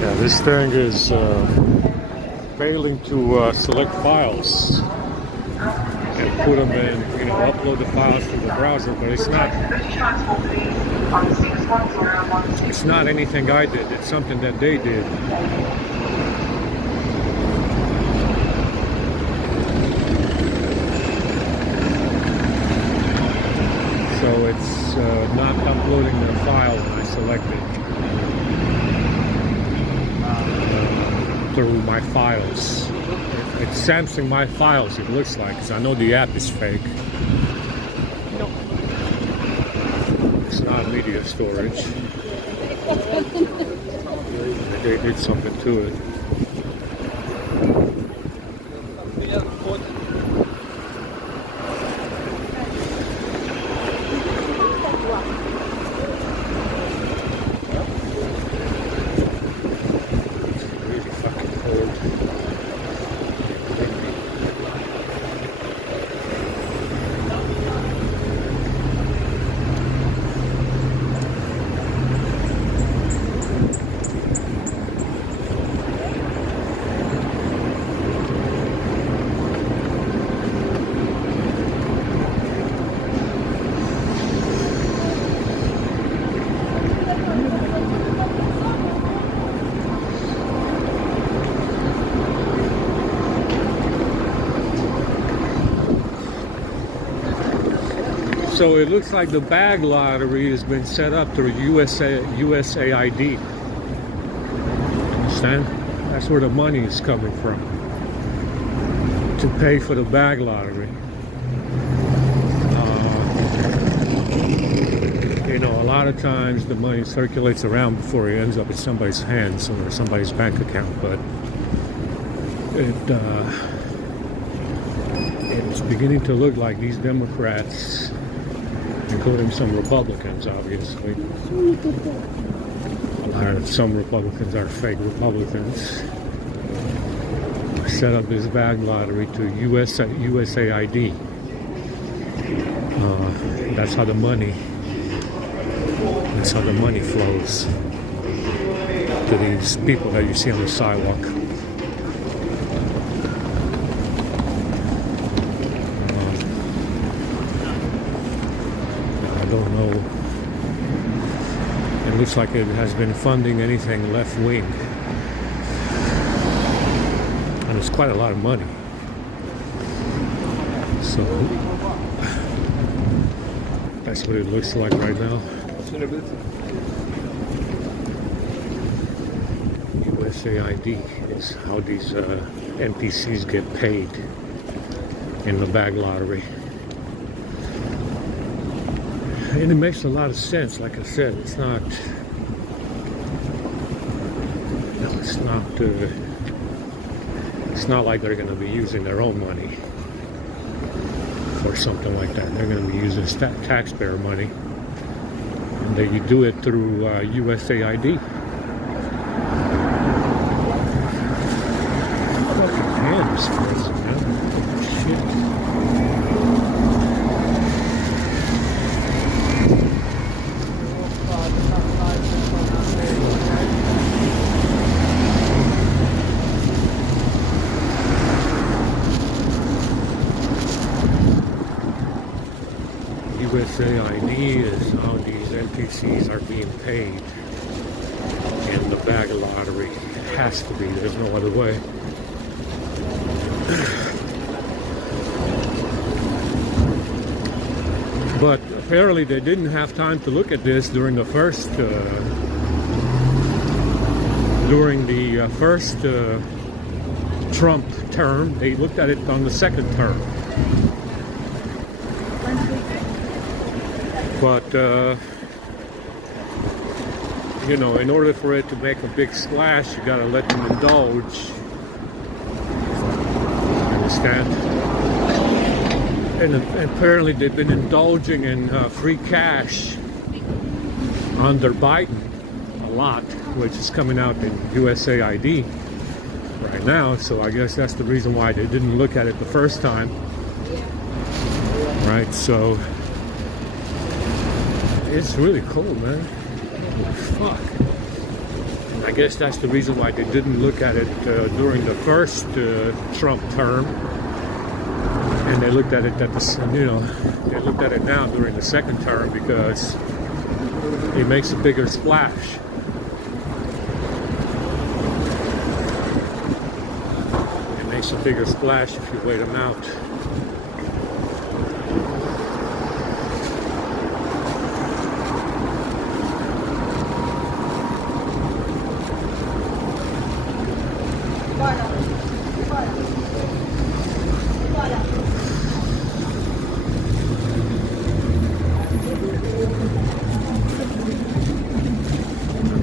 Yeah, this thing is failing to select files and put them in, upload the files to the browser, but it's not anything I did, it's something that they did. So it's not uploading the file when I select it. Through my files. It's Samsung My Files, it looks like, because I know the app is fake. It's not media storage. They did something to it. So it looks like the bag lottery has been set up through USAID. Understand? That's where the money is coming from, to pay for the bag lottery. A lot of times the money circulates around before it ends up in somebody's hands or somebody's bank account, but it's beginning to look like these Democrats, including some Republicans, obviously. Some Republicans are fake Republicans. Set up this bag lottery to USAID. That's how the money flows to these people that you see on the sidewalk. I don't know. It looks like it has been funding anything left wing. And it's quite a lot of money. So that's what it looks like right now. USAID is how these NPCs get paid in the bag lottery. And it makes a lot of sense. Like I said, it's not like they're going to be using their own money for something like that. They're going to be using taxpayer money, and you do it through USAID. Fucking hands, man. Shit. USAID is how these NPCs are being paid in the bag lottery. It has to be. There's no other way. But apparently they didn't have time to look at this during the first Trump term. They looked at it on the second term. But, in order for it to make a big splash, you gotta let them indulge. Understand? And apparently they've been indulging in free cash under Biden a lot, which is coming out in USAID right now. So I guess that's the reason why they didn't look at it the first time. Right, so it's really cool, man. Holy fuck. I guess that's the reason why they didn't look at it during the first Trump term, and they looked at it they looked at it now during the second term because it makes a bigger splash. It makes a bigger splash if you wait them out.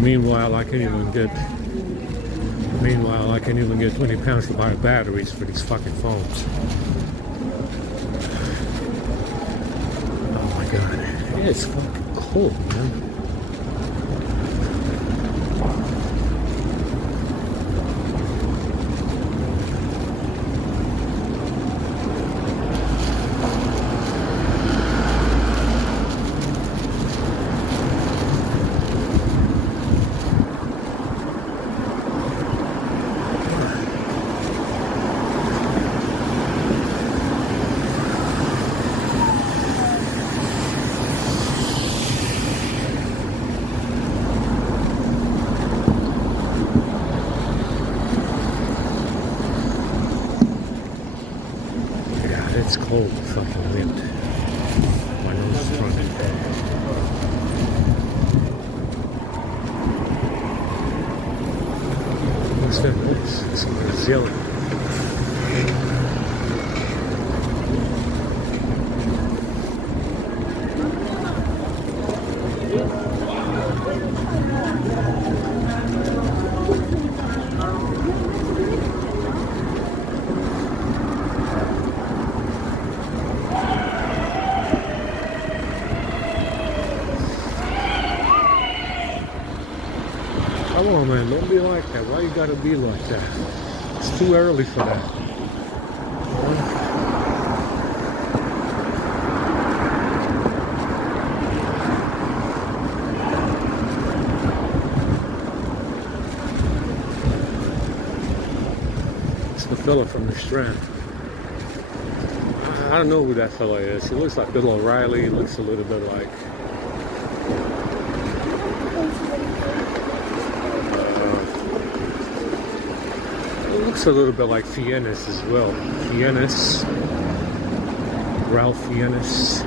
Meanwhile, I can't even get 20 pounds to buy batteries for these fucking phones. Oh my god, it's fucking cold, man. It's cold, fucking wind. My nose is running. What's that noise? It's yelling. Come on, man, don't be like that. Why you gotta be like that? It's too early for that. It's the fella from the Strand. I don't know who that fella is. He looks like Bill O'Reilly. He looks a little bit like... looks a little bit like Fiennes as well. Fiennes. Ralph Fiennes.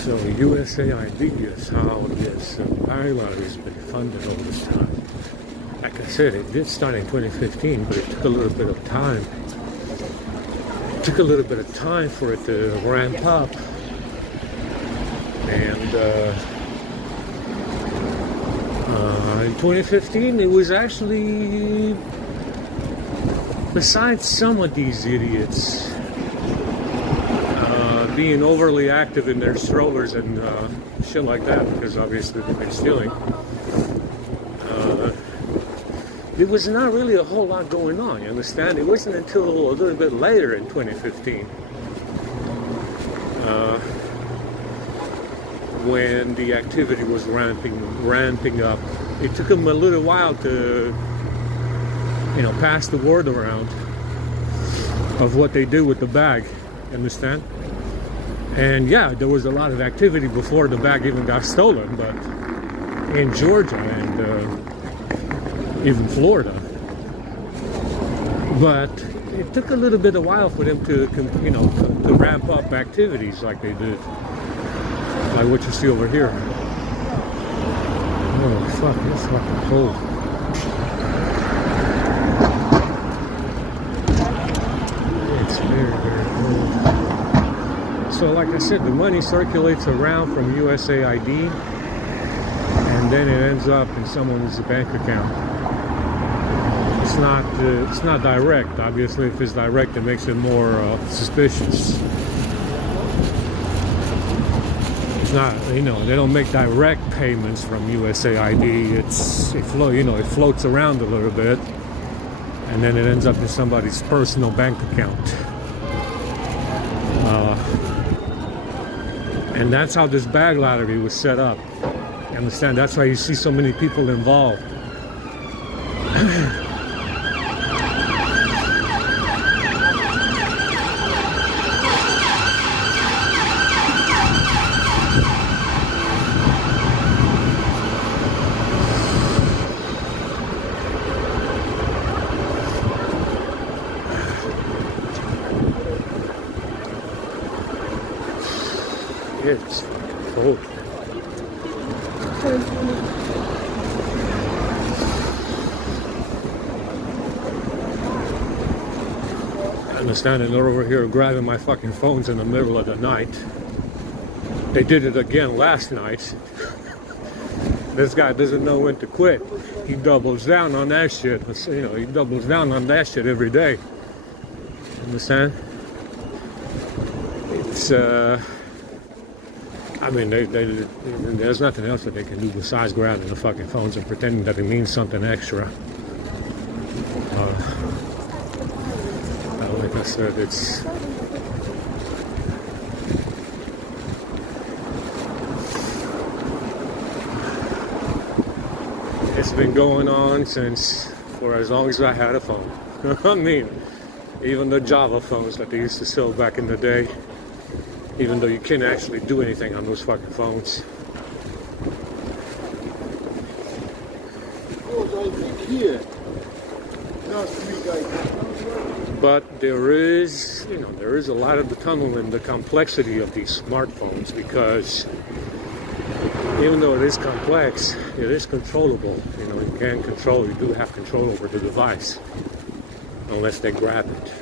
So USAID is how this pilot has been funded all this time. Like I said, it did start in 2015, but it took a little bit of time. It took a little bit of time for it to ramp up. And in 2015, it was actually, besides some of these idiots being overly active in their strollers and shit like that, because obviously they've been stealing, there was not really a whole lot going on, you understand? It wasn't until a little bit later in 2015 when the activity was ramping up. It took them a little while to, pass the word around of what they do with the bag, understand? And yeah, there was a lot of activity before the bag even got stolen, but in Georgia and even Florida. But it took a little bit of while for them to ramp up activities like they did, like what you see over here. Oh fuck, it's fucking cold. It's very, very cold. So like I said, the money circulates around from USAID and then it ends up in someone's bank account. It's not direct. Obviously, if it's direct, it makes it more suspicious. It's not, they don't make direct payments from USAID. It floats around a little bit, and then it ends up in somebody's personal bank account. And that's how this bag lottery was set up. You understand? That's why you see so many people involved. It's fucking cold. I understand, and they're over here grabbing my fucking phones in the middle of the night. They did it again last night. This guy doesn't know when to quit. He doubles down on that shit. You know, he doubles down on that shit every day. Understand? It's I mean, there's nothing else that they can do besides grabbing the fucking phones and pretending that it means something extra. Like I said, it's been going on for as long as I had a phone. I mean, even the Java phones that they used to sell back in the day. Even though you can't actually do anything on those fucking phones. But there is a lot of the tunnel in the complexity of these smartphones, because even though it is complex, it is controllable. You know, you do have control over the device, unless they grab it.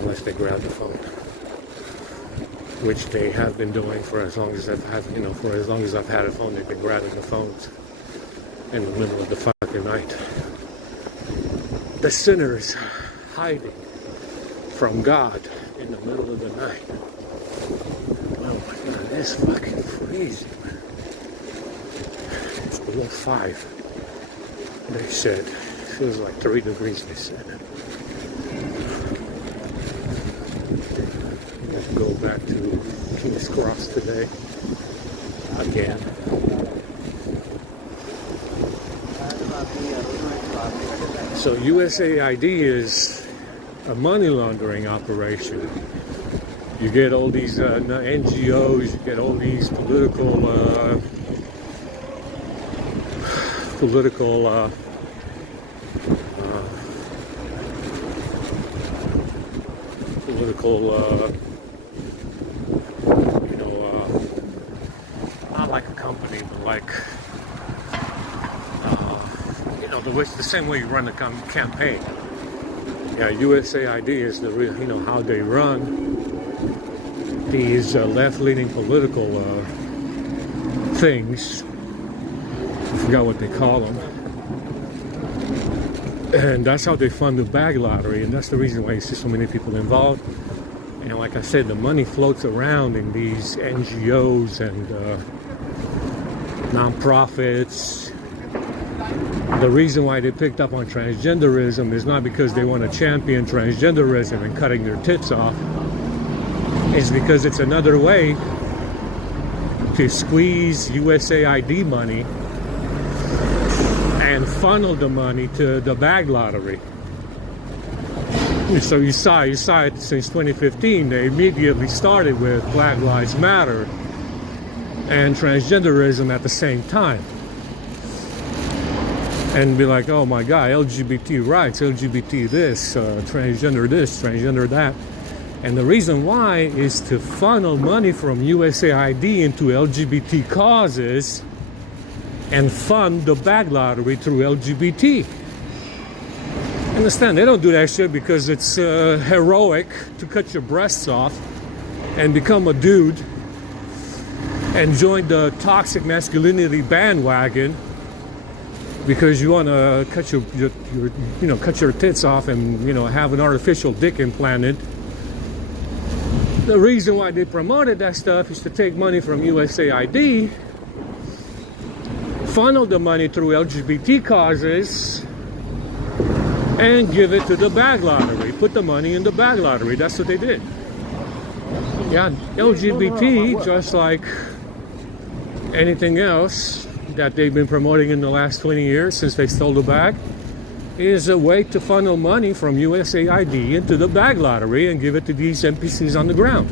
Unless they grab the phone. Which they have been doing for as long as I've had, for as long as I've had a phone. They've been grabbing the phones in the middle of the fucking night. The sinners hiding from God in the middle of the night. Oh my God, it's fucking freezing, man. It's below 5. They said. It feels like 3 degrees, they said. Go back to King's Cross today again. So USAID is a money laundering operation. You get all these NGOs, you get all these political not like a company, but like the same way you run a campaign. Yeah, USAID is the real, how they run these left-leaning political things. I forgot what they call them. And that's how they fund the bag lottery, and that's the reason why you see so many people involved. And like I said, the money floats around in these NGOs and nonprofits. The reason why they picked up on transgenderism is not because they want to champion transgenderism and cutting their tits off. It's because it's another way to squeeze USAID money and funnel the money to the bag lottery. So you saw it since 2015. They immediately started with Black Lives Matter and transgenderism at the same time. And be like, oh my God, LGBT rights, LGBT this, transgender that. And the reason why is to funnel money from USAID into LGBT causes and fund the bag lottery through LGBT. Understand, they don't do that shit because it's heroic to cut your breasts off and become a dude and join the toxic masculinity bandwagon because you want to cut your tits off and have an artificial dick implanted. The reason why they promoted that stuff is to take money from USAID, funnel the money through LGBT causes, and give it to the bag lottery. Put the money in the bag lottery. That's what they did. Yeah, LGBT, just like anything else that they've been promoting in the last 20 years since they stole the bag, is a way to funnel money from USAID into the bag lottery and give it to these NPCs on the ground.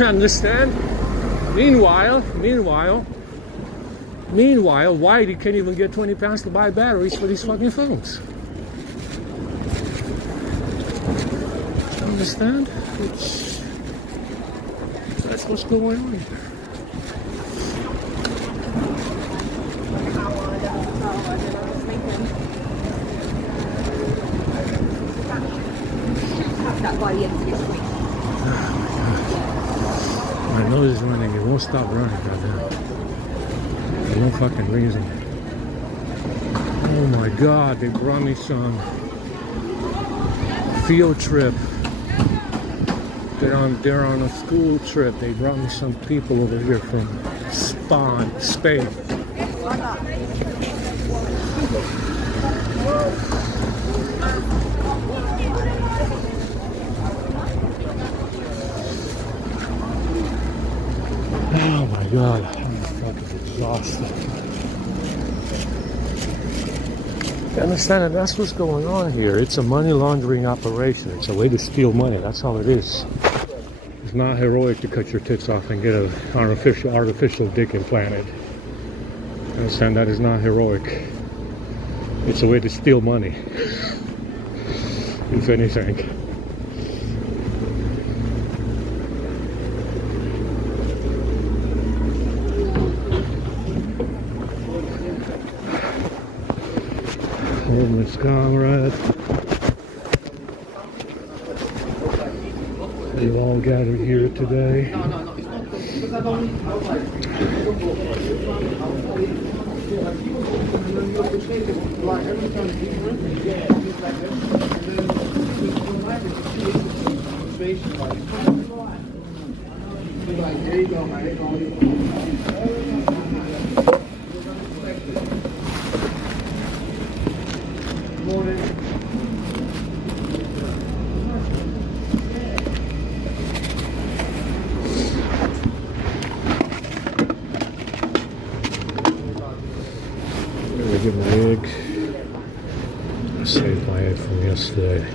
Understand? Meanwhile, Whitey can't even get 20 pounds to buy batteries for these fucking phones. Understand? That's what's going on here. My nose is running. It won't stop running, goddamn. For no fucking reason. Oh my God! They brought me some field trip. They're on a school trip. They brought me some people over here from Spain. Oh my God, I'm fucking exhausted. You understand that that's what's going on here. It's a money laundering operation. It's a way to steal money. That's all it is. It's not heroic to cut your tits off and get an artificial dick implanted. You understand? That is not heroic. It's a way to steal money. If anything. Homeless comrade. They've all gathered here today. Give him a wig. I saved my head from yesterday.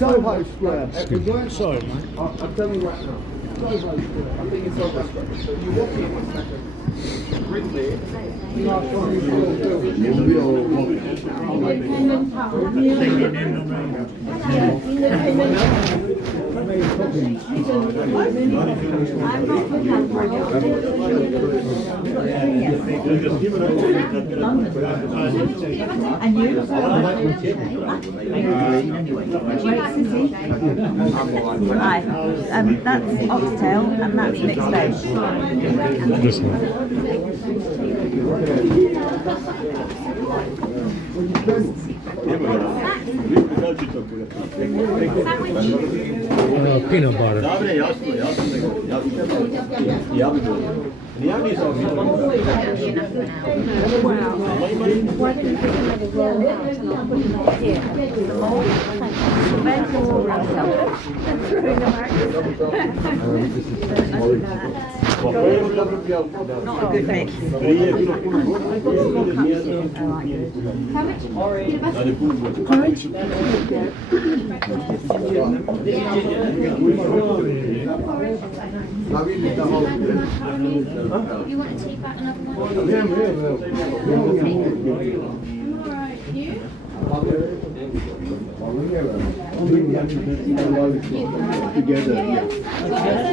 Soho Square. Sorry, man. I'll tell you right now. Soho Square. I think it's Soho Square. So you walk in, ring there. And you? Right. That's oxtail and that's mixed veg. This one. Peanut butter. Not a good mix. You want to take back another one? Alright, you?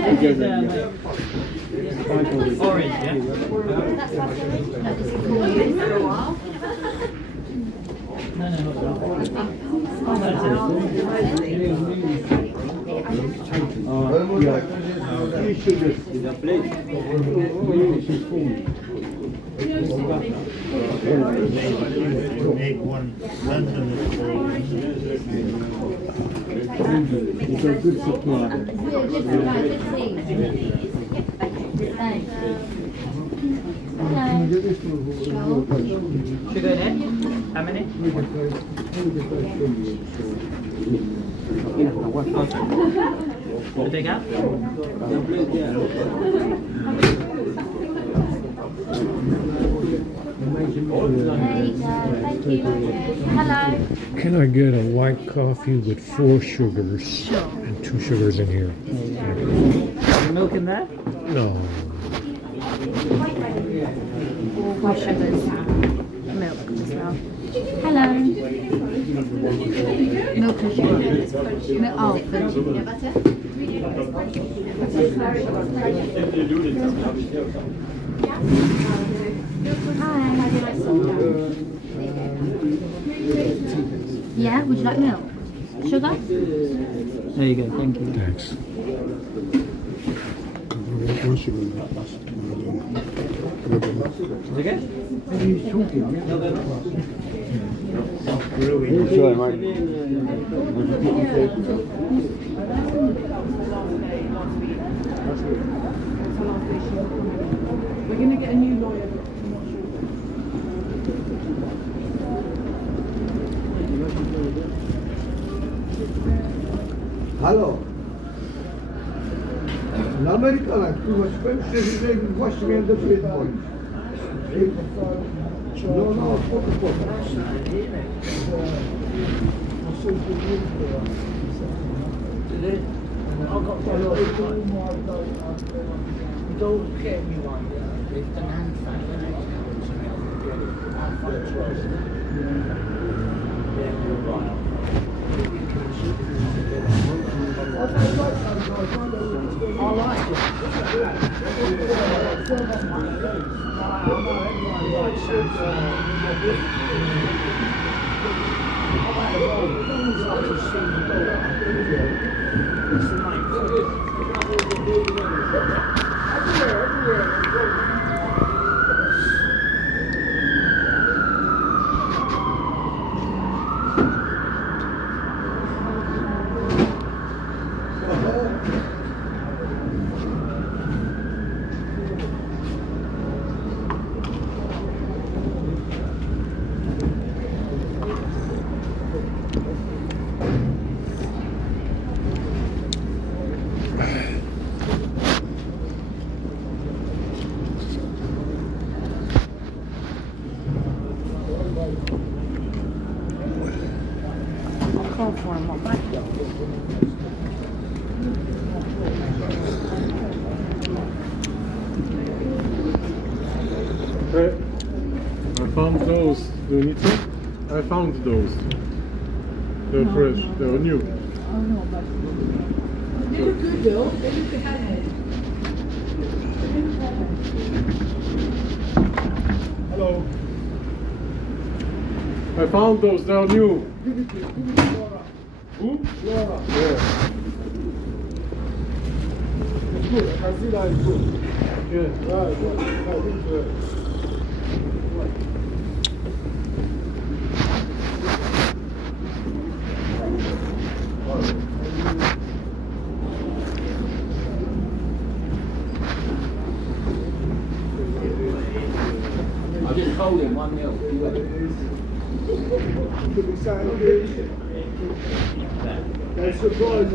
Together. Orange, yeah? That's lovely. No, this is cool. You've been for a while. No, Make one London. It's a good supply. Thanks. Sugar in it? How many? To take out? There you go. Thank you. Hello. Can I get a white coffee with 4 sugars and 2 sugars in here? Milk in there? No. 4 sugars. Milk as well. Hello. Milk and sugar. Oh, Hi. Yeah, would you like milk? Sugar? There you go, thank you. Thanks. Is it good? We're going to get a new lawyer. Hello. In America, like, too much French, washing in the street boys. No, put. Don't get me one. They've done hand fan. Do you need some? I found those. They're fresh. They're new. Oh no, but they look good though. They look handmade. Hello. I found those. They're new. Who? Laura. Yeah. It's good. I can see that it's good. Okay. Right, good. Right, good. I just told him 1-0. Could be saying, they're surprised.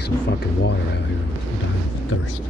Some fucking water out here. I'm dying of thirst.